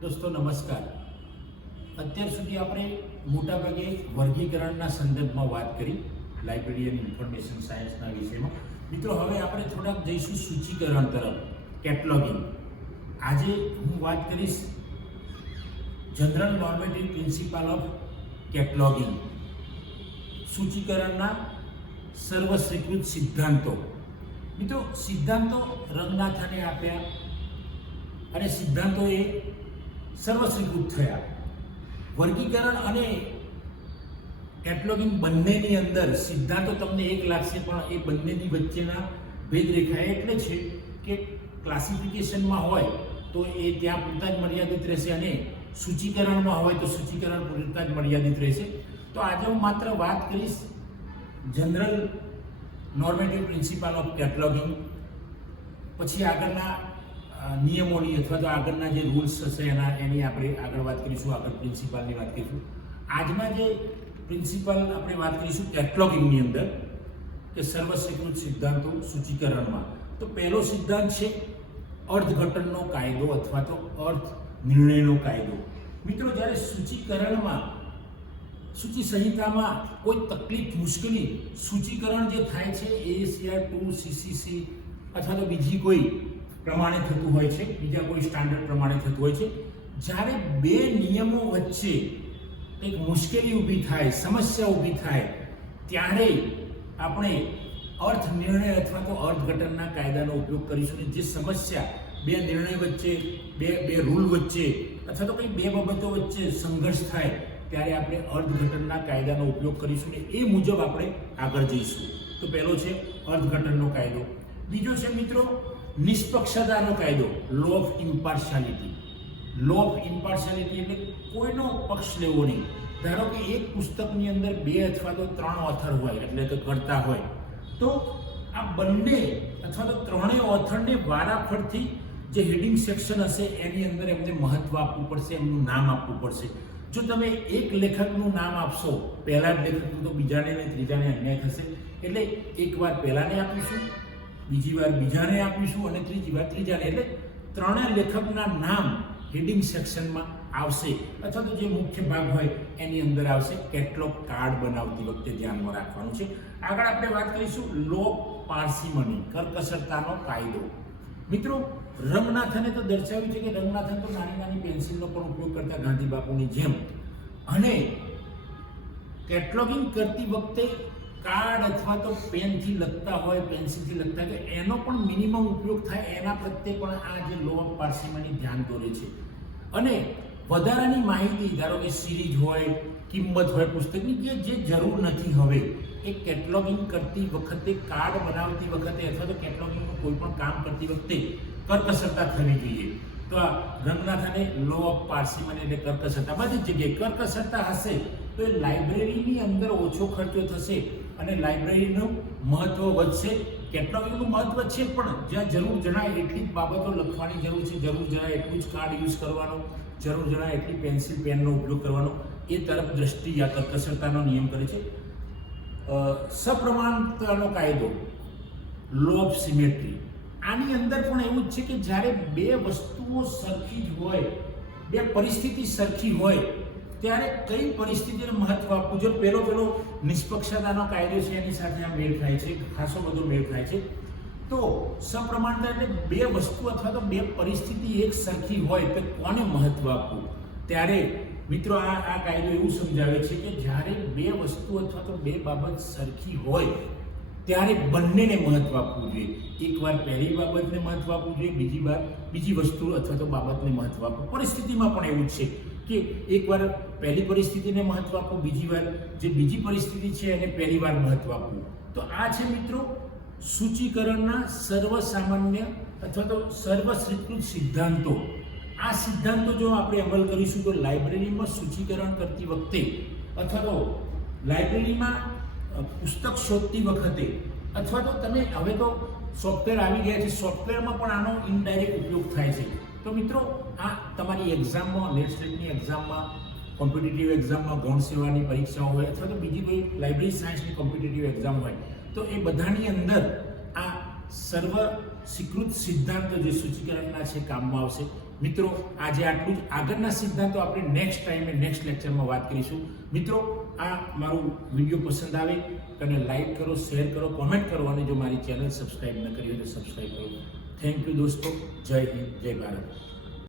દોસ્તો નમસ્કાર. અત્યાર સુધી આપણે મોટાભાગે વર્ગીકરણના સંદર્ભમાં વાત કરી, લાઇબ્રેરી અને ઇન્ફોર્મેશન સાયન્સના વિષયમાં. મિત્રો, હવે આપણે થોડાક જઈશું સૂચિકરણ તરફ, કેટલોગિંગ. આજે હું વાત કરીશ જનરલ નોર્મેટિવ પ્રિન્સિપલ ઓફ કેટલોગિંગ, સૂચિકરણના સર્વસ્વીકૃત સિદ્ધાંતો. મિત્રો, સિદ્ધાંતો રંગનાથને આપ્યા અને સિદ્ધાંતો એ સર્વસ્વીકૃત થયા. વર્ગીકરણ અને કેટલોગિંગ બંનેની અંદર સિદ્ધાંતો તમને એક લાગશે, પણ એ બંનેની વચ્ચેના ભેદરેખા એટલે છે કે ક્લાસિફિકેશનમાં હોય તો એ ત્યાં પૂરતા જ મર્યાદિત રહેશે અને સૂચિકરણમાં હોય તો સૂચિકરણ પૂરતા જ મર્યાદિત રહેશે. તો આજે હું માત્ર વાત કરીશ જનરલ નોર્મેટિવ પ્રિન્સિપલ ઓફ કેટલોગિંગ, પછી આગળના નિયમોની અથવા તો આગળના જે રૂલ્સ હશે એની આપણે આગળ વાત કરીશું, આગળ પ્રિન્સિપલની વાત કરીશું. આજના જે પ્રિન્સિપલ આપણે વાત કરીશું કેટલોગિંગની અંદર કે સર્વસ્વીકૃત સિદ્ધાંતો સૂચિકરણમાં, તો પહેલો સિદ્ધાંત છે અર્થઘટનનો કાયદો અથવા તો અર્થ નિર્ણયનો કાયદો. મિત્રો, જ્યારે સૂચિકરણમાં સૂચિ સંહિતામાં કોઈ તકલીફ, મુશ્કેલી, સૂચિકરણ જે થાય છે AACR 2 CCC અથવા તો બીજી કોઈ પ્રમાણે થતું હોય છે, બીજા કોઈ સ્ટાન્ડર્ડ પ્રમાણે થતું હોય છે, જ્યારે બે નિયમો વચ્ચે એક મુશ્કેલી ઊભી થાય, સમસ્યા ઊભી થાય, ત્યારે આપણે અર્થ નિર્ણય અથવા તો અર્થઘટનના કાયદાનો ઉપયોગ કરીશું. જે સમસ્યા બે નિર્ણય વચ્ચે, બે રૂલ વચ્ચે અથવા તો કંઈ બે બાબતો વચ્ચે સંઘર્ષ થાય ત્યારે આપણે અર્થઘટનના કાયદાનો ઉપયોગ કરીશું ને એ મુજબ આપણે આગળ જઈશું. તો પહેલો છે અર્થઘટનનો કાયદો. બીજો છે મિત્રો નિષ્પક્ષતાનો કાયદો, લો ઓફ ઇમ્પાર્શિયાલિટી. લો ઓફ ઇમ્પાર્શિયાલિટી એટલે કોઈનો પક્ષ લેવો નહીં. ધારો કે એક પુસ્તકની અંદર 2 અથવા તો 3 ઓથર હોય, એટલે કે કરતા હોય, તો આ બંને અથવા તો ત્રણેય ઓથરને વારાફરતી જે હેડિંગ સેક્શન હશે એની અંદર એમને મહત્વ આપવું પડશે, એમનું નામ આપવું પડશે. જો તમે એક લેખકનું નામ આપશો, પહેલા જ લેખકનું, તો બીજાને ને ત્રીજાને અન્યાય થશે. એટલે એકવાર પહેલાને આપીશું, બીજી વાર બીજાને આપીશું અને ત્રીજી વાર ત્રીજાને. એટલે ત્રણેય લેખકના નામ હેડિંગ સેક્શનમાં આવશે અથવા તો જે મુખ્ય ભાગ હોય એની અંદર આવશે. કેટલોગ કાર્ડ બનાવતી વખતે ધ્યાનમાં રાખવાનું છે. આગળ આપણે વાત કરીશું લો ઓફ પાર્સિમની, કરકસરતાનો કાયદો. મિત્રો, રંગનાથને તો દર્શાવ્યું છે કે રંગનાથન તો નાની નાની પેન્સિલનો પણ ઉપયોગ કરતા, ગાંધી બાપુની જેમ. અને કેટલોગિંગ કરતી વખતે કાર્ડ અથવા તો પેનથી લખતા હોય, પેન્સિલથી લખતા હોય, એનો પણ મિનિમમ ઉપયોગ થાય, એના પ્રત્યે પણ આ જે લો ઓફ પાર્સિમની ધ્યાન દોરે છે. અને વધારાની માહિતી, ધારો કે સિરીઝ હોય, કિંમત હોય પુસ્તકની, જે જરૂર નથી હવે, એ કેટલોગિંગ કરતી વખતે, કાર્ડ બનાવતી વખતે અથવા તો કેટલોગિંગનું કોઈ પણ કામ કરતી વખતે કરકસરતા થવી જોઈએ. તો આ રંગનાથને લો ઓફ પાર્સિમની એટલે કરકસરતા. બધી જ જગ્યાએ કરકસરતા હશે તો એ લાઇબ્રેરીની અંદર ઓછો ખર્ચો થશે અને લાઇબ્રેરીનું મહત્વ વધશે. કેટલોગિંગનું મહત્વ છે, પણ જ્યાં જરૂર જણાય એટલી જ બાબતો લખવાની જરૂર છે, જરૂર જણાય એટલું જ કાર્ડ યુઝ કરવાનો, જરૂર જણાય એટલી પેન્સિલ પેનનો ઉપયોગ કરવાનો, એ તરફ દ્રષ્ટિ આ કરકસરતાનો નિયમ કરે છે. સપ્રમાણતાનો કાયદો, લો ઓફ સિમેટ્રી. આની અંદર પણ એવું જ છે કે જ્યારે બે વસ્તુઓ સરખી જ હોય, બે પરિસ્થિતિ સરખી હોય, ત્યારે કઈ પરિસ્થિતિને મહત્વ આપવું. જો પેલો નિષ્પક્ષતાનો કાયદો છે એની સાથે આ મેળ ખાય છે, ખાસો બધો મેળ ખાય છે. તો સપ્રમાણતા એટલે બે વસ્તુ અથવા તો બે પરિસ્થિતિ એક સરખી હોય તો કોને મહત્વ આપવું. ત્યારે મિત્રો આ કાયદો એવું સમજાવે છે કે જ્યારે બે વસ્તુ અથવા તો બે બાબત સરખી હોય ત્યારે બંનેને મહત્વ આપવું જોઈએ. એકવાર પહેલી બાબતને મહત્વ આપવું જોઈએ, બીજી વસ્તુ અથવા તો બાબતને મહત્વ આપવું. પરિસ્થિતિમાં પણ એવું જ છે કે એકવાર પહેલી પરિસ્થિતિને મહત્વ આપવું, બીજી વાર જે બીજી પરિસ્થિતિ છે એને પહેલી વાર મહત્વ આપવું. તો આ છે મિત્રો સૂચિકરણના સર્વસામાન્ય અથવા તો સર્વસ્વીકૃત સિદ્ધાંતો. આ સિદ્ધાંતો જો આપણે અમલ કરીશું તો લાઇબ્રેરીમાં સૂચિકરણ કરતી વખતે અથવા તો લાઇબ્રેરીમાં પુસ્તક શોધતી વખતે, અથવા તો તમે હવે તો સોફ્ટવેર આવી ગયા છે, સોફ્ટવેરમાં પણ આનો ઇનડાયરેક્ટ ઉપયોગ થાય છે. તો મિત્રો, આ તમારી એક્ઝામમાં, નેટ સ્લેટની એક્ઝામમાં, કોમ્પિટિટિવ એક્ઝામમાં, ગૌણ સેવાની પરીક્ષાઓ હોય અથવા તો બીજી કોઈ લાઇબ્રેરી સાયન્સની કોમ્પિટિટિવ એક્ઝામ હોય, તો એ બધાની અંદર આ સર્વ સ્વીકૃત સિદ્ધાંતો જે સૂચિકરણના છે કામમાં આવશે. મિત્રો આજે આટલું જ. આગળના સિદ્ધાંતો આપણે નેક્સ્ટ ટાઈમે નેક્સ્ટ લેક્ચરમાં વાત કરીશું. મિત્રો આ મારું વિડીયો પસંદ આવે તો લાઈક કરો, શેર કરો, કોમેન્ટ કરો અને જો મારી ચેનલ સબસ્ક્રાઈબ ન કરી હોય તો સબસ્ક્રાઈબ કરો. થેન્ક યુ દોસ્તો. જય હિન્દ, જય ભારત.